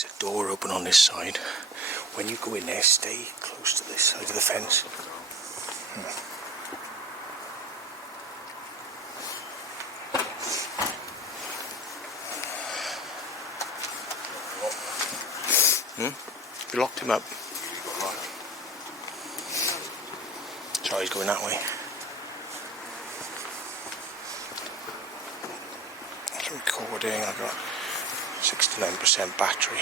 There's a door open on this side. When you go in there, stay close to this side of the fence. You locked him up. So he's going that way. It's recording. I've got 69% battery.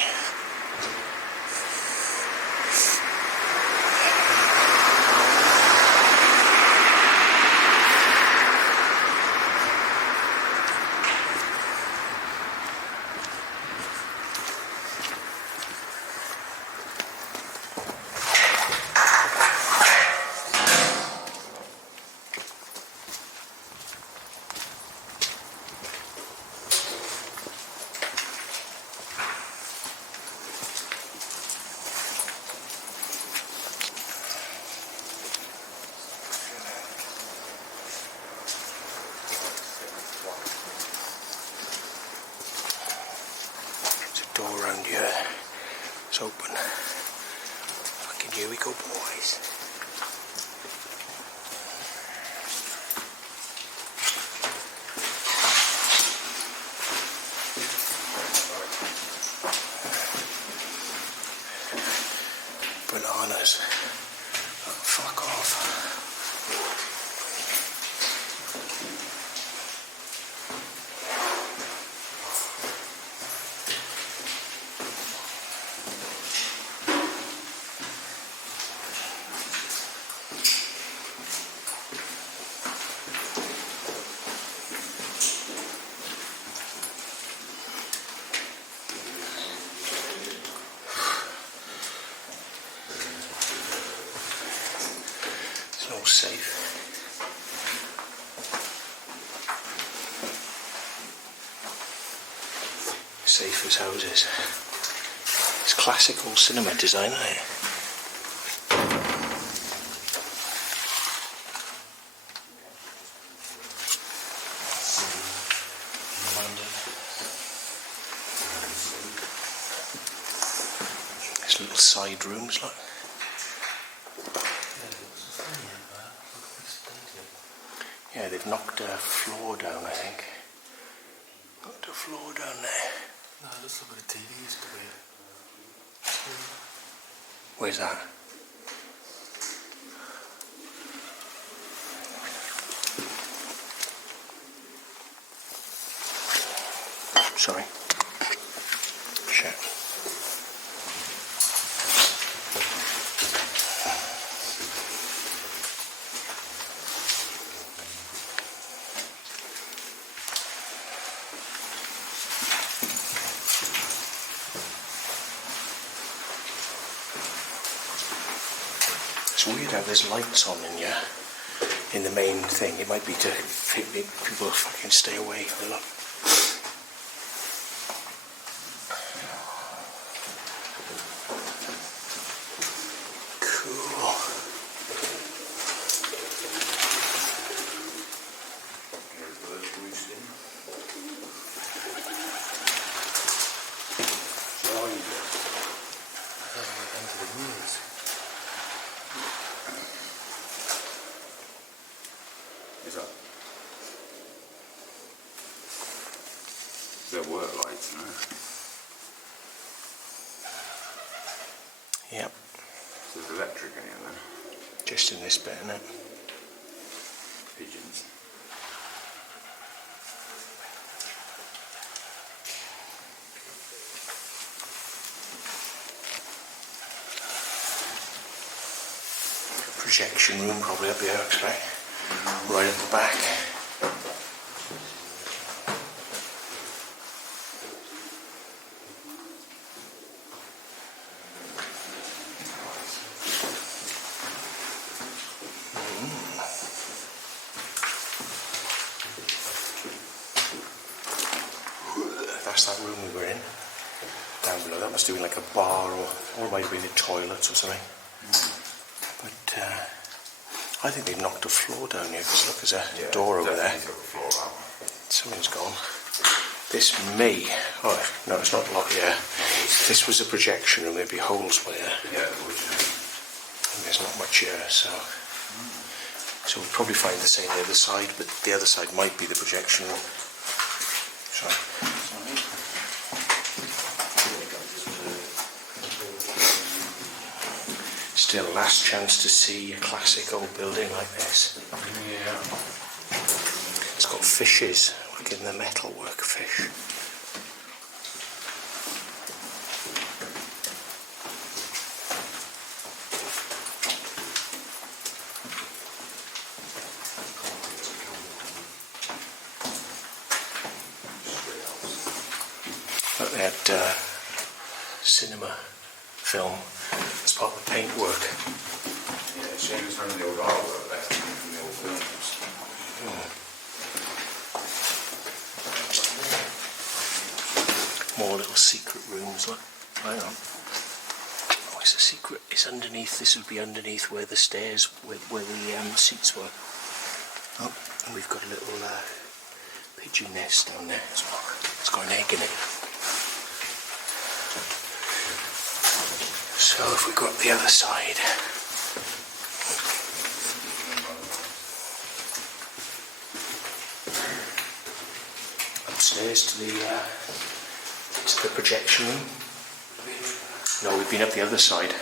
Door around here. It's open. Fucking here we go, boys. Bananas. Oh, fuck off. It's all safe. Safe as houses. It's classical cinema design, isn't it? There's little side rooms, like. Yeah, they've knocked a floor down, I think. Knocked a floor down there. No, it looks like where the TV used to be. Where's that? Sorry. Shit. It's weird how there's lights on in here, in the main thing. It might be to make people fucking stay away for a lot. Cool. Is that? They're work lights, no? Yep. So there's electric in here then? Just in this bit, innit? Pigeons. Projection room probably up here, I expect. Right at the back. That's that room we were in. Down below, that must have been like a bar or it might have been the toilets or something. But I think they've knocked a floor down here because look, there's a door over there. Something's gone. This may, oh no, it's not locked here. If this was a projection room, there'd be holes where Yeah, it would. and there's not much here, so we'll probably find the same the other side, but the other side might be the projection room. Sorry. Still, last chance to see a classic old building like this. Yeah. It's got fishes, like in the metalwork fish. But they had cinema film as part of the paintwork. Yeah, it's shame it's from the old artwork there, from the old films. More little secret rooms, look. Hang on. Oh, it's a secret. It's underneath. This would be underneath where the stairs, where the seats were. Oh, and we've got a little pigeon nest down there as well. It's got an egg in it. So if we go up the other side, upstairs to the projection room. No, we've been up the other side.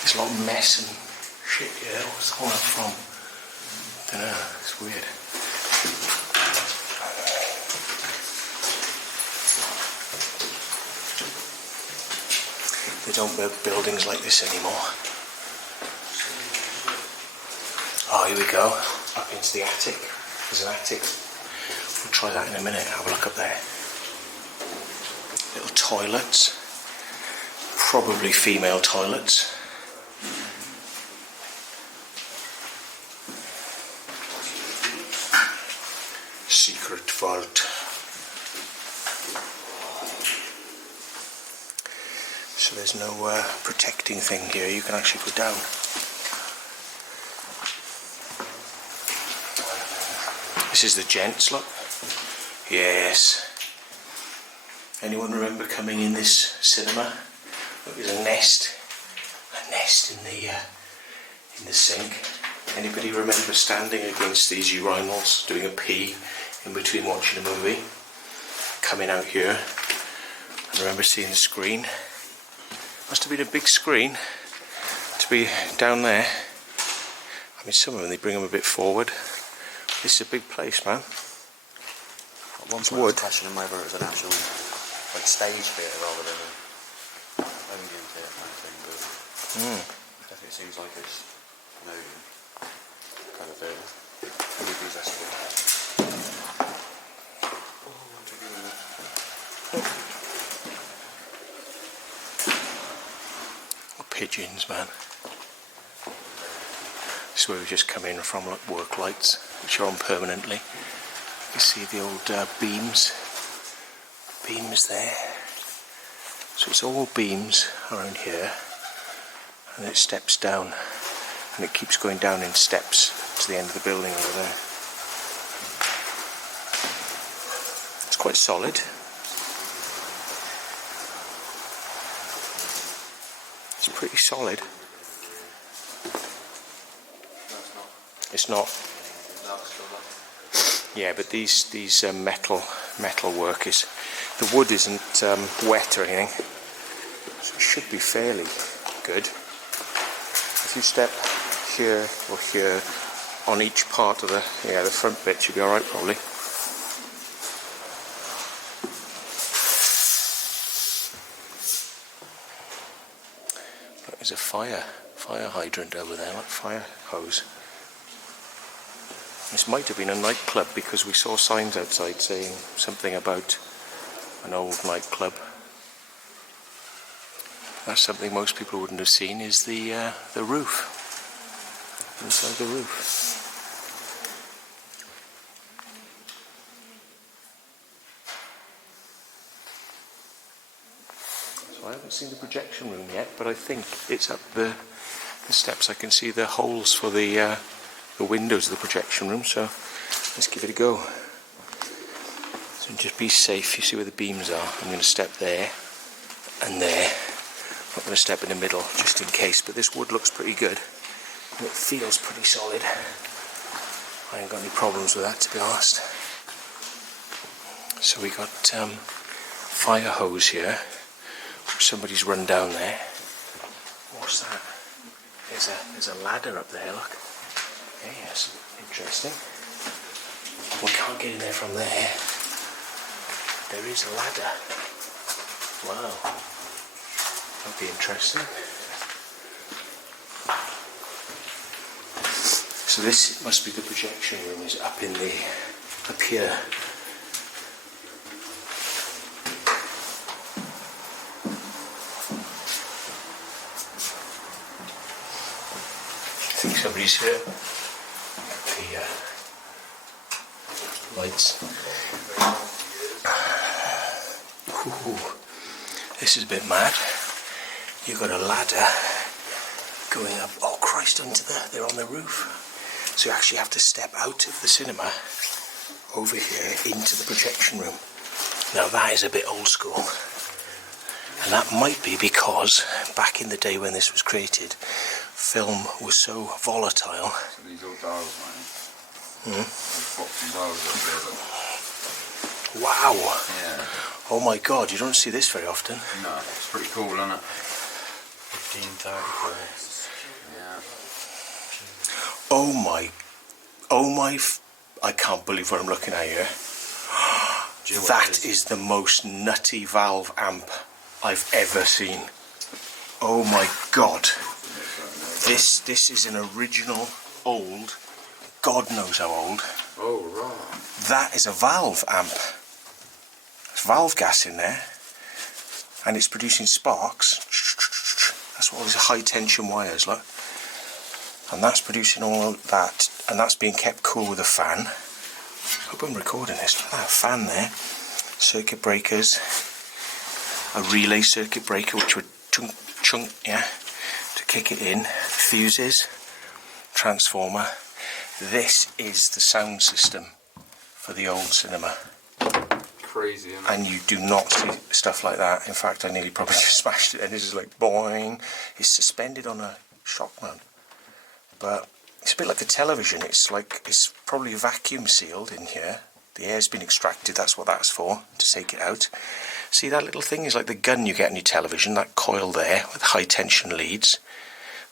There's a lot of mess and shit here. What's all that from? I don't know. It's weird. They don't build buildings like this anymore. Oh, here we go. Up into the attic. There's an attic. We'll try that in a minute. Have a look up there. Little toilets. Probably female toilets. Secret vault. So there's no protecting thing here. You can actually go down. This is the gents, look. Yes. Anyone remember coming in this cinema? Look, there's a nest in the sink. Anybody remember standing against these urinals, doing a pee in between watching a movie? Coming out here. I remember seeing the screen. Must have been a big screen to be down there. I mean, some of them, they bring them a bit forward. This is a big place, man. At one point I was questioning whether it was an actual stage theatre rather than a Odeon theatre kind of thing, but it definitely seems like it's an Odeon kind of theatre. Really accessible. Pigeons, man. This is where we've just come in from, like work lights, which are on permanently. You see the old beams there. So it's all beams around here, and it steps down, and it keeps going down in steps to the end of the building over there. It's quite solid. It's pretty solid. It's not. Yeah, but these metal work is, the wood isn't wet or anything, so it should be fairly good. If you step here or here on each part of the front bit, you'll be all right probably. There's a fire hydrant over there, like fire hose. This might have been a nightclub because we saw signs outside saying something about an old nightclub. That's something most people wouldn't have seen, is the roof. Inside the roof. So I haven't seen the projection room yet, but I think it's up the steps. I can see the holes for the windows of the projection room, so let's give it a go. And just be safe. You see where the beams are. I'm going to step there and there. I'm not going to step in the middle just in case, but this wood looks pretty good. And it feels pretty solid. I ain't got any problems with that, to be honest. So we got fire hose here. Somebody's run down there. What's that? There's a ladder up there, look. Yes, interesting. We can't get in there from there. There is a ladder. Wow. That'd be interesting. So this must be the projection room, is up here. I think somebody's here. The lights. Ooh, this is a bit mad. You've got a ladder going up. Oh Christ, they're on the roof. So you actually have to step out of the cinema over here into the projection room. Now that is a bit old school. And that might be because back in the day when this was created, film was so volatile. So these old dials, man. There's boxing dials up there. Wow. Yeah. Oh my God, you don't see this very often. No, it's pretty cool, isn't it? 15, 30 volts. Yeah. I can't believe what I'm looking at here. That is the most nutty valve amp I've ever seen. Oh my God. This is an original old, God knows how old. Oh, right. That is a valve amp. There's valve gas in there. And it's producing sparks. That's what all these high tension wires, look. And that's producing all that. And that's being kept cool with a fan. I hope I'm recording this. Look at that fan there. Circuit breakers. A relay circuit breaker which would chunk, yeah, to kick it in. Fuses. Transformer. This is the sound system for the old cinema. Crazy, isn't it? And you do not see stuff like that. In fact, I nearly probably just smashed it, and this is like boing. It's suspended on a shock mount, but it's a bit like a television. It's probably vacuum sealed in here. The air's been extracted. That's what that's for, to take it out. See, that little thing is like the gun you get on your television. That coil there with high tension leads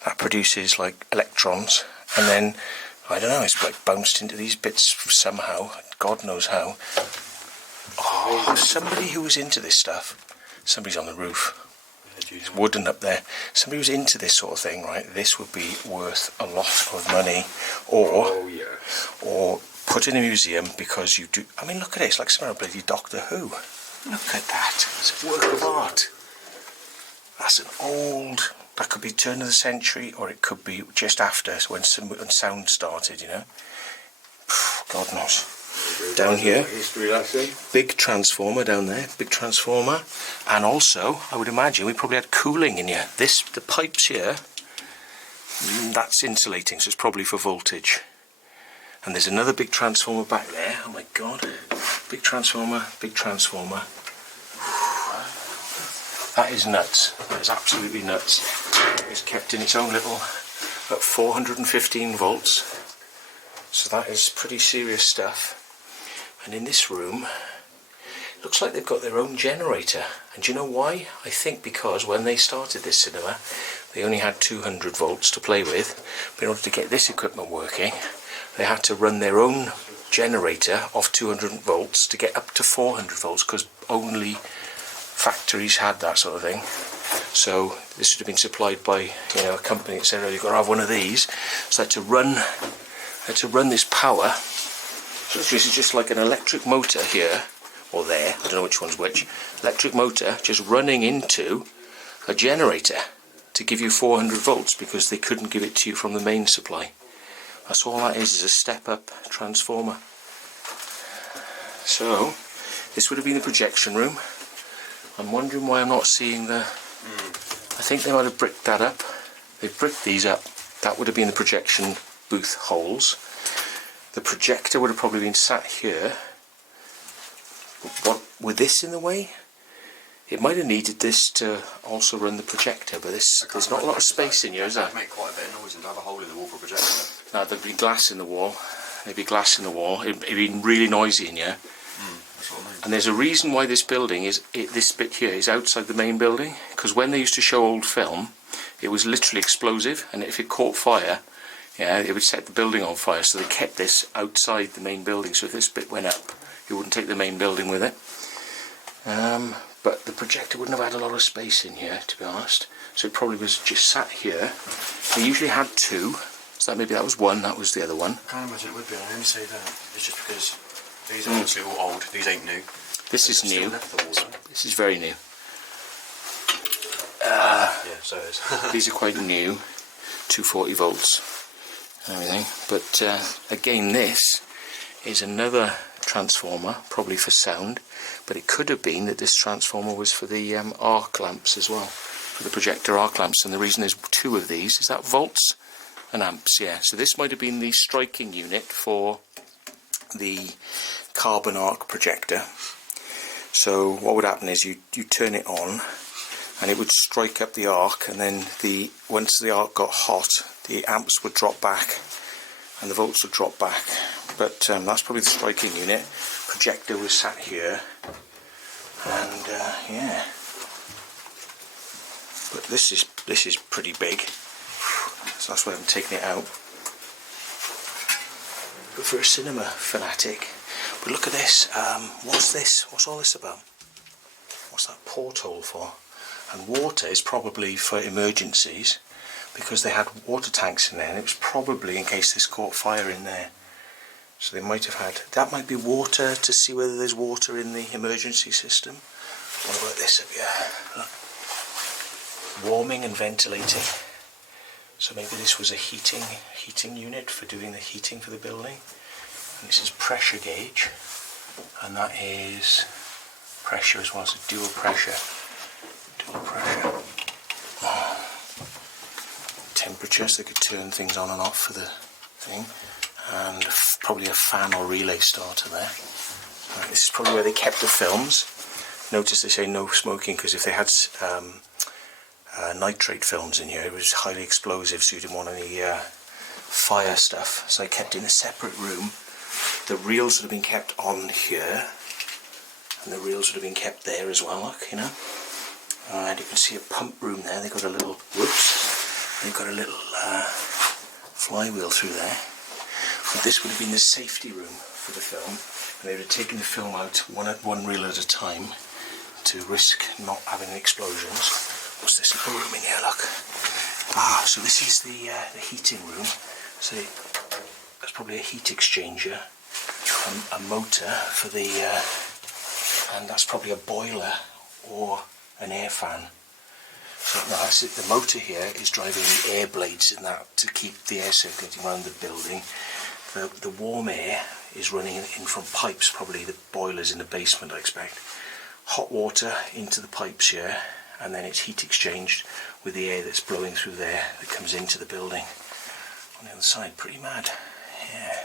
that produces like electrons, and then I don't know. It's like bounced into these bits somehow. God knows how. Oh, somebody who was into this stuff. Somebody's on the roof. It's wooden up there. Somebody who's into this sort of thing, right? This would be worth a lot of money, or put in a museum because you do. I mean, look at it. It's like some bloody Doctor Who. Look at that. It's a work of art. That's an old. That could be turn of the century, or it could be just after when sound started. You know. God knows. Down here, History lesson. big transformer down there, big transformer, and also I would imagine we probably had cooling in here. The pipes here, that's insulating, so it's probably for voltage. And there's another big transformer back there. Oh my God, big transformer, big transformer. That is nuts. That is absolutely nuts. It's kept in its own little at 415 volts. So that is pretty serious stuff. And in this room, it looks like they've got their own generator. And do you know why? I think because when they started this cinema, they only had 200 volts to play with. But in order to get this equipment working, they had to run their own generator off 200 volts to get up to 400 volts, because only factories had that sort of thing. So this would have been supplied by, you know, a company that said, oh, you've got to have one of these. So they had to run this power. So this is just like an electric motor here, or there, I don't know which one's which. Electric motor just running into a generator to give you 400 volts because they couldn't give it to you from the main supply. That's all that is a step-up transformer. So, this would have been the projection room. I'm wondering why I'm not seeing the... I think they might have bricked that up. They bricked these up. That would have been the projection booth holes. The projector would have probably been sat here. What with this in the way, it might have needed this to also run the projector, but there's not a lot of space in here, is there? That'd make quite a bit of noise and have a hole in the wall for a projector. No, there'd be glass in the wall. There'd be glass in the wall. It'd be really noisy in here. That's what I mean. And there's a reason why this building this bit here is outside the main building, because when they used to show old film, it was literally explosive, and if it caught fire, yeah, it would set the building on fire. So they kept this outside the main building, so if this bit went up, it wouldn't take the main building with it. But the projector wouldn't have had a lot of space in here, to be honest. So it probably was just sat here. They usually had two, so maybe that was one, that was the other one. I can't imagine it would be, I only say that. It's just because these are obviously all old, these ain't new. This is new. This is very new. Yeah, so it is. These are quite new, 240 volts and everything. But again, this is another transformer, probably for sound, but it could have been that this transformer was for the arc lamps as well, for the projector arc lamps. And the reason there's two of these is that volts and amps, yeah. So this might have been the striking unit for the carbon arc projector. So what would happen is you turn it on and it would strike up the arc, and then once the arc got hot, the amps would drop back and the volts would drop back. But that's probably the striking unit. Projector was sat here, and yeah. But this is pretty big, so that's why I'm taking it out. But for a cinema fanatic, but look at this. What's this? What's all this about? What's that porthole for? And water is probably for emergencies, because they had water tanks in there, and it was probably in case this caught fire in there. So they might have had, that might be water, to see whether there's water in the emergency system. What about this up here? Look. Warming and ventilating. So maybe this was a heating unit for doing the heating for the building. And this is pressure gauge, and that is pressure as well, so dual pressure. Temperature, so they could turn things on and off for the thing, and probably a fan or relay starter there. Right, this is probably where they kept the films. Notice they say no smoking, because if they had nitrate films in here, it was highly explosive, so you didn't want any fire stuff. So they kept in a separate room. The reels would have been kept on here, and the reels would have been kept there as well, look, you know. And you can see a pump room there. They've got a little, they've got a little flywheel through there. But this would have been the safety room for the film, and they would have taken the film out one reel at a time to risk not having explosions. What's this little room in here? Look. So this is the heating room. So there's probably a heat exchanger, a motor for the, and that's probably a boiler or an air fan. So no, that's it. The motor here is driving the air blades in that to keep the air circulating around the building. The warm air is running in from pipes, probably the boilers in the basement, I expect. Hot water into the pipes here, and then it's heat exchanged with the air that's blowing through there that comes into the building. On the other side, pretty mad. Yeah.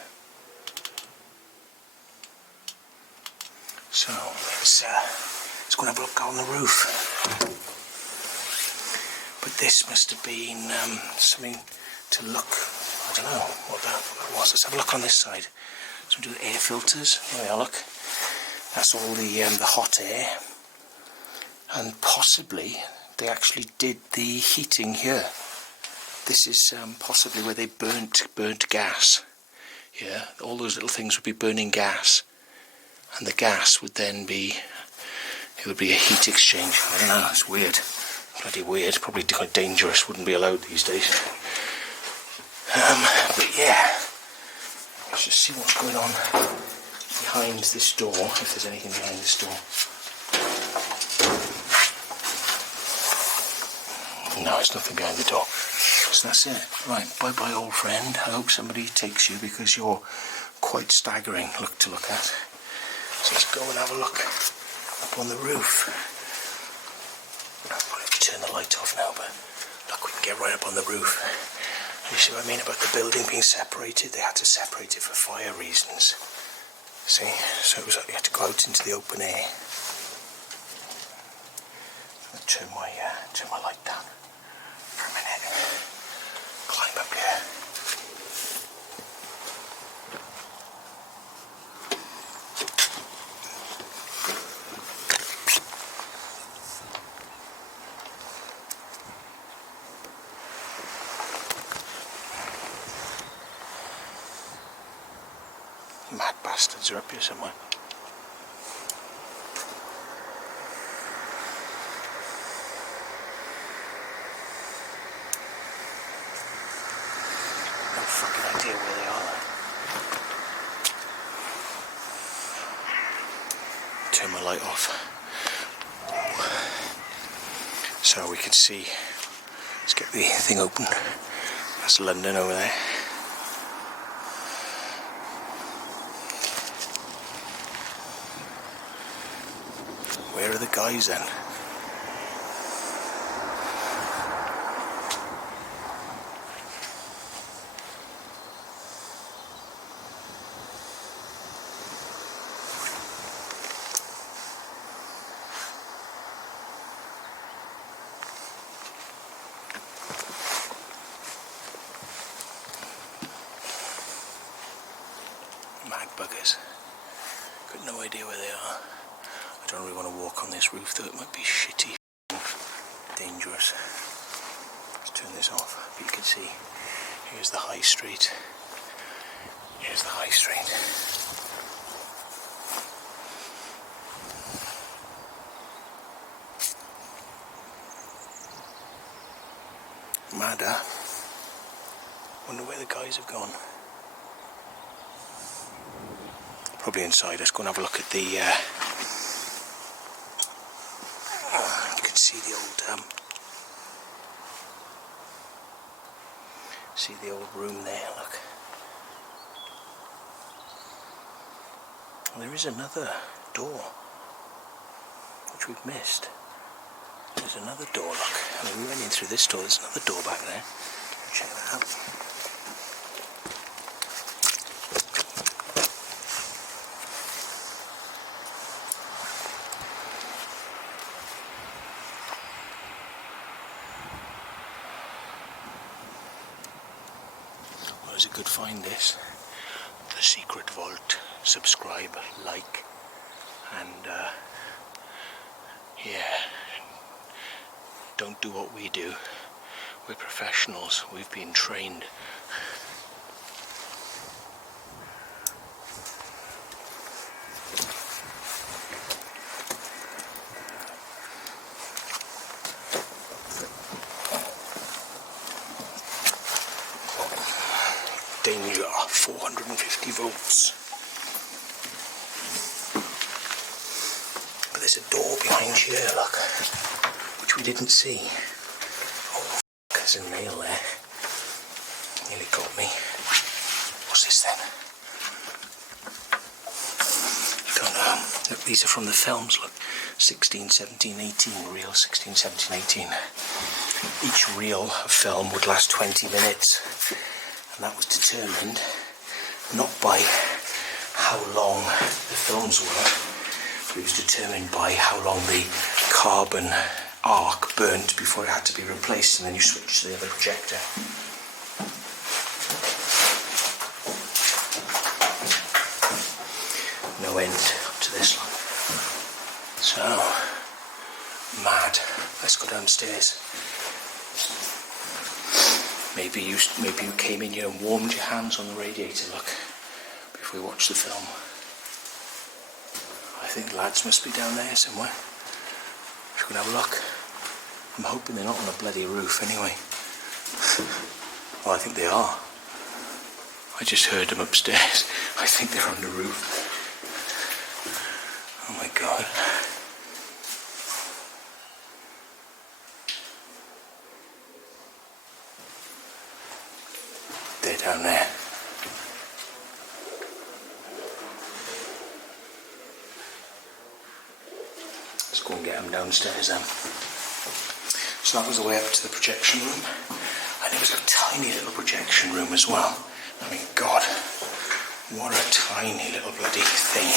So let's go and have a look on the roof. But this must have been something to look. I don't know what that was. Let's have a look on this side. So we do the air filters. Here we are. Look. That's all the hot air, and possibly they actually did the heating here. This is possibly where they burnt gas. Yeah, all those little things would be burning gas, and the gas would then be, it would be a heat exchange. I don't know, it's weird, bloody weird, probably quite dangerous, wouldn't be allowed these days. But yeah, let's just see what's going on behind this door, if there's anything behind this door. No, there's nothing behind the door. So that's it. Right, bye-bye old friend. I hope somebody takes you, because you're quite staggering to look at. So let's go and have a look up on the roof. I'll probably turn the light off now, but look, we can get right up on the roof. You see what I mean about the building being separated? They had to separate it for fire reasons. See, so it was like you had to go out into the open air. I'll turn my light down for a minute. Climb up here. Mad bastards are up here somewhere. No fucking idea where they are. Turn my light off. So we can see. Let's get the thing open. That's London over there. Where are the guys then? Mad buggers. Got no idea where they are. I don't really want to walk on this roof though, it might be shitty, dangerous. Let's turn this off. But you can see, here's the high street. Here's the high street. Mad, huh? Wonder where the guys have gone. Probably inside. Let's go and have a look at the you can see the old room there, look. There is another door which we've missed. There's another door, look. I mean, we went in through this door, there's another door back there. Check that out. Well, it's a good find, this. The Secret Vault. Subscribe, like, and yeah, don't do what we do. We're professionals. We've been trained. Danger, 450 volts. But there's a door behind here, look, which we didn't see. Oh, there's a nail there. Nearly got me. What's this then? Don't know. Look, these are from the films, look. 16, 17, 18, reel 16, 17, 18. Each reel of film would last 20 minutes. And that was determined not by how long the films were, but it was determined by how long the carbon arc burnt before it had to be replaced, and then you switch to the other projector. No end to this one. So, mad. Let's go downstairs. Maybe you came in here and warmed your hands on the radiator, look, before we watched the film. I think the lads must be down there somewhere. We're going to have a look. I'm hoping they're not on a bloody roof anyway. Well, I think they are. I just heard them upstairs. I think they're on the roof. Oh my God. They're down there. Let's go and get them downstairs then. So that was the way up to the projection room. And it was a tiny little projection room as well. I mean, God, what a tiny little bloody thing.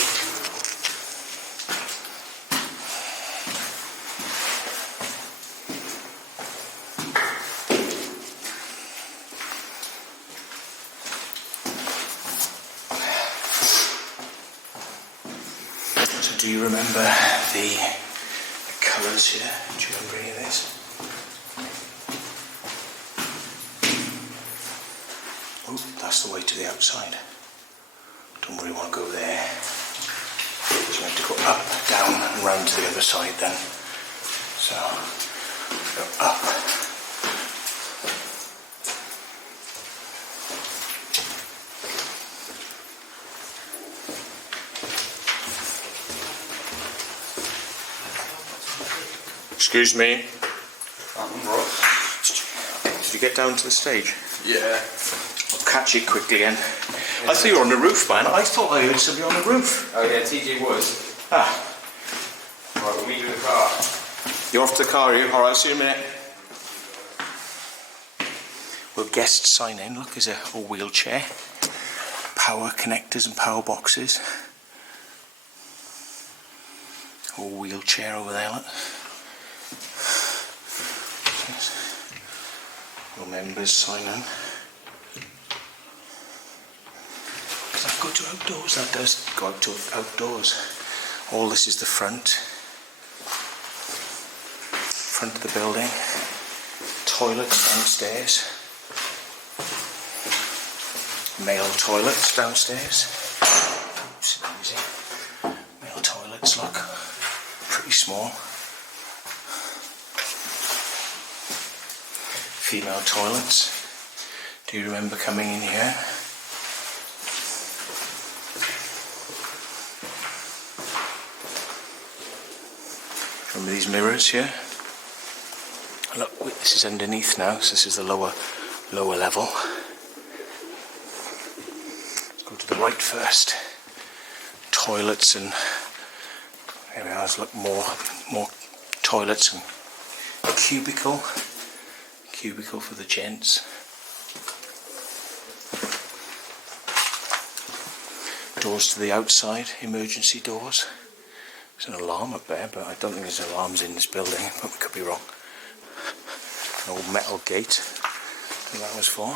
So do you remember the colours here? Do you remember any of this? Oh, that's the way to the outside. Don't really want to go there. So you have to go up, down and round to the other side then. So, go up. Excuse me. Did you get down to the stage? Yeah. I'll catch you quickly then. I thought you were on the roof, man. I thought I heard somebody on the roof. Oh yeah, TJ was. Ah, Right, we'll meet you in the car. you're off to the car, are you? Alright, see you in a minute. Well, guests sign in. Look, there's a wheelchair. Power connectors and power boxes. A wheelchair over there, look. Your members sign in. Does that go to outdoors? That does go out to outdoors. All this is the front of the building. Toilets downstairs. Male toilets downstairs. Oops, easy. Male toilets, look. Pretty small. Female toilets. Do you remember coming in here? Remember these mirrors here? Look, this is underneath now, so this is the lower level. Let's go to the right first. Toilets and there we are. There's look more toilets and cubicle for the gents. Doors to the outside, emergency doors. There's an alarm up there, but I don't think there's alarms in this building, but we could be wrong. An old metal gate. I think that was for.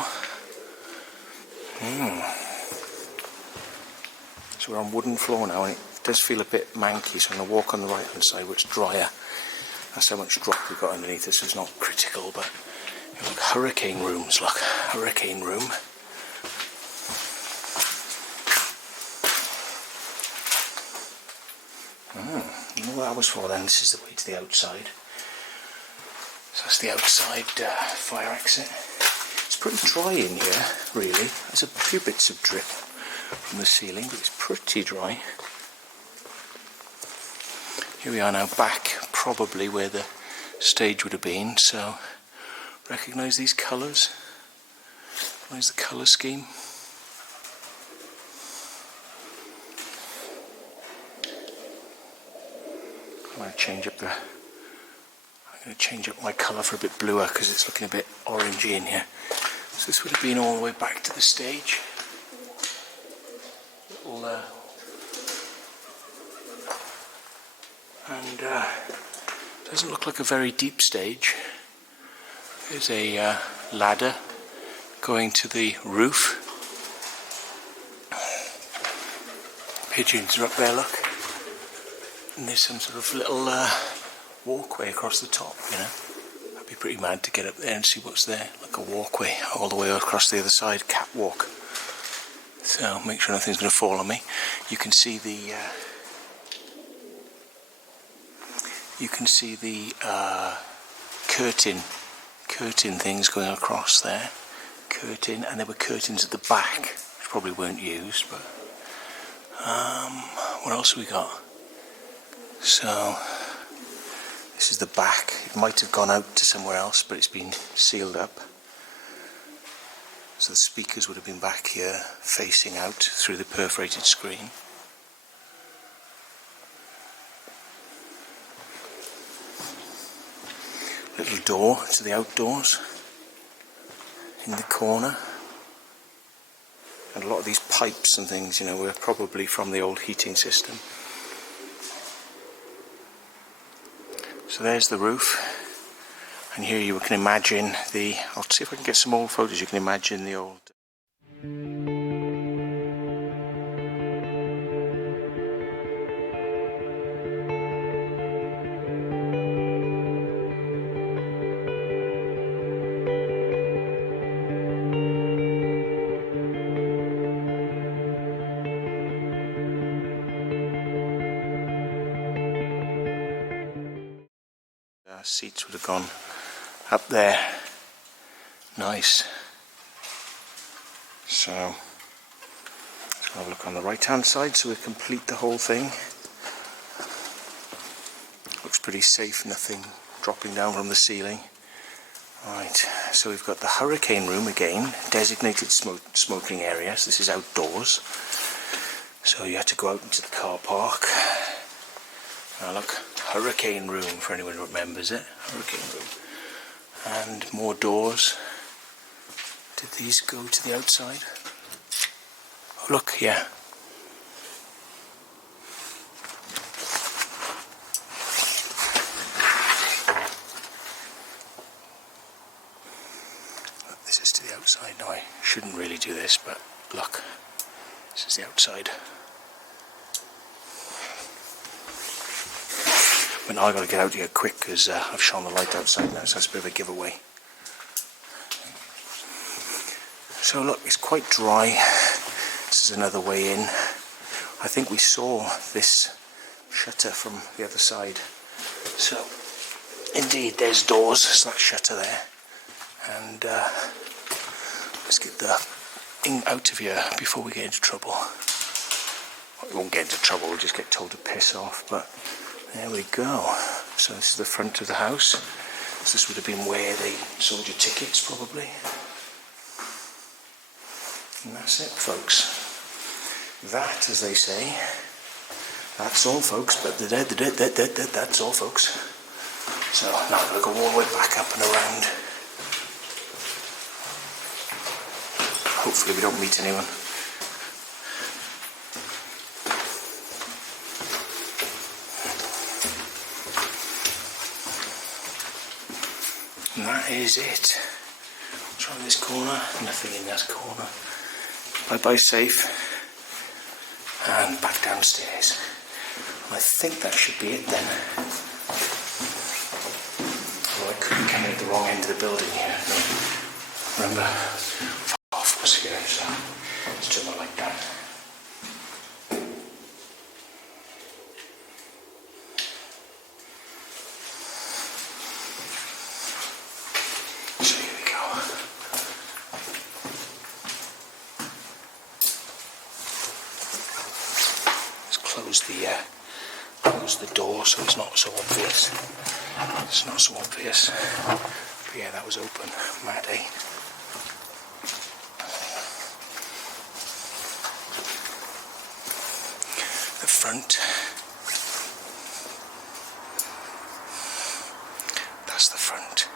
So we're on wooden floor now, and it does feel a bit manky, so I'm going to walk on the right hand side where it's drier. That's how much drop we've got underneath us, so it's not critical, but look, hurricane rooms, look, hurricane room. You know what that was for then? This is the way to the outside. So that's the outside fire exit. It's pretty dry in here, really. There's a few bits of drip from the ceiling, but it's pretty dry. Here we are now, back probably where the stage would have been, so recognise these colours? Recognise the colour scheme? I'm going to change up my colour for a bit bluer because it's looking a bit orangey in here. So this would have been all the way back to the stage. Doesn't look like a very deep stage. There's a ladder going to the roof. Pigeons are up there, look. And there's some sort of little walkway across the top, you know. I'd be pretty mad to get up there and see what's there. Like a walkway all the way across the other side, catwalk. So make sure nothing's going to fall on me. You can see the curtain things going across there. Curtain, and there were curtains at the back, which probably weren't used, but what else have we got? So this is the back. It might have gone out to somewhere else, but it's been sealed up. So the speakers would have been back here, facing out through the perforated screen. Little door to the outdoors in the corner. And a lot of these pipes and things, you know, were probably from the old heating system. So there's the roof. And here you can imagine the... I'll see if I can get some old photos. You can imagine the old... seats would have gone up there. Nice. So let's have a look on the right hand side so we complete the whole thing. Looks pretty safe, nothing dropping down from the ceiling. Right, so we've got the hurricane room again, designated smoking areas. This is outdoors, so you had to go out into the car park. Now look, hurricane room, for anyone who remembers it. Hurricane room. And more doors. Did these go to the outside? Oh look, yeah. Look, this is to the outside. Now I shouldn't really do this, but look, this is the outside. But now I've got to get out here quick because I've shone the light outside now, so it's a bit of a giveaway. So look, it's quite dry. This is another way in. I think we saw this shutter from the other side. So, indeed, there's doors, so that shutter there. And let's get the ink out of here before we get into trouble. We won't get into trouble, we'll just get told to piss off, but there we go. So this is the front of the house. So this would have been where they sold your tickets, probably. And that's it, folks. That, as they say, that's all, folks. But that's all, folks. So now I'm going to go all the way back up and around. Hopefully we don't meet anyone. And that is it. Try this corner, nothing in that corner. Bye bye safe. And back downstairs. And I think that should be it then. Although I could be coming at the wrong end of the building here. No. Remember, off was here, so let's turn my light down. Close the door so it's not so obvious. It's not so obvious. But yeah, that was open. Mad, eh? The front. That's the front.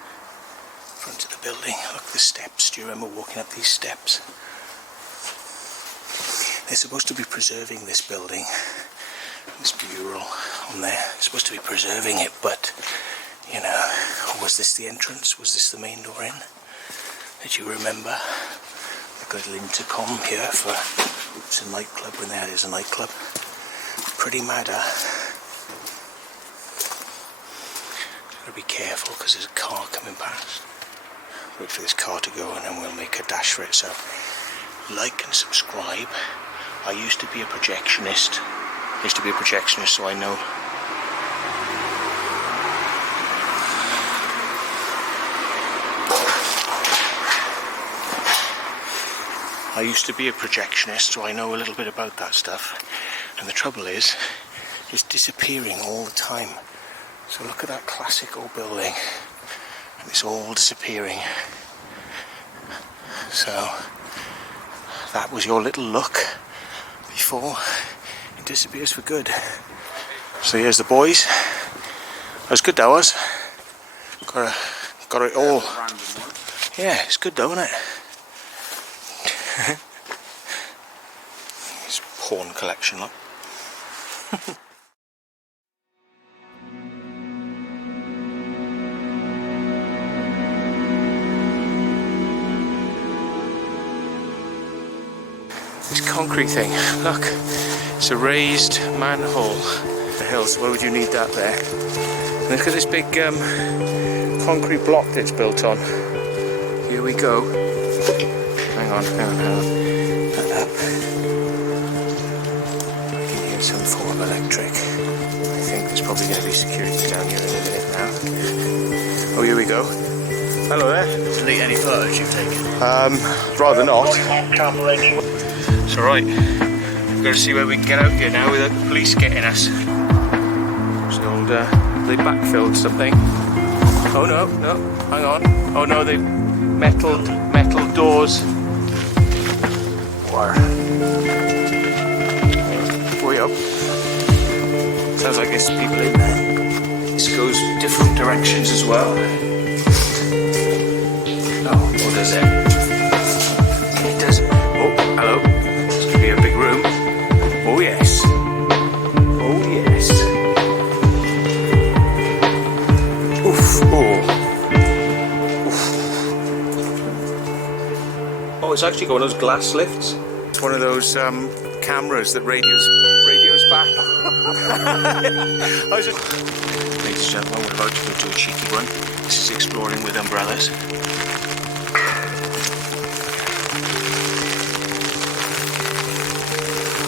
Front of the building. Look, the steps. Do you remember walking up these steps? They're supposed to be preserving this building, this mural on there. They're supposed to be preserving it, but, you know, was this the entrance? Was this the main door in? Did you remember? The good little intercom here for It's a nightclub when they had it as a nightclub. Pretty mad, huh? Gotta be careful because there's a car coming past. Wait for this car to go and then we'll make a dash for it. So, like and subscribe. I used to be a projectionist. So I know. I used to be a projectionist, so I know a little bit about that stuff. And the trouble is, it's disappearing all the time. So look at that classic old building. And it's all disappearing. So, that was your little look before it disappears for good. So here's the boys. That was good, that was. Got it all. Yeah, it's good though, isn't it? horn collection, look. This concrete thing, look, it's a raised manhole. The hills, why would you need that there? And look at this big concrete block that's built on. Here we go. Hang on. That up. I can hear some form of electric. I think there's probably going to be security down here in a minute now. Oh, here we go. Hello there. Delete any photos you've taken. Rather not. It's alright. We've got to see where we can get out here now without the police getting us. There's an old, they backfilled something. Oh no, hang on. Oh no, they've metal doors. Wire. Way up. Sounds like there's people in there. This goes different directions as well. Oh, what does it? It does. Oh, hello. This could be a big room. Oh yes. Oh yes. Oof. Oh. Oh, it's actually one of those glass lifts. It's one of those cameras that radios back. Ladies and gentlemen, we're about to go to a cheeky one. This is exploring with umbrellas.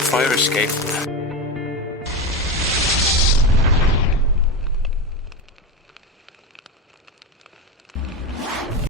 Fire escape.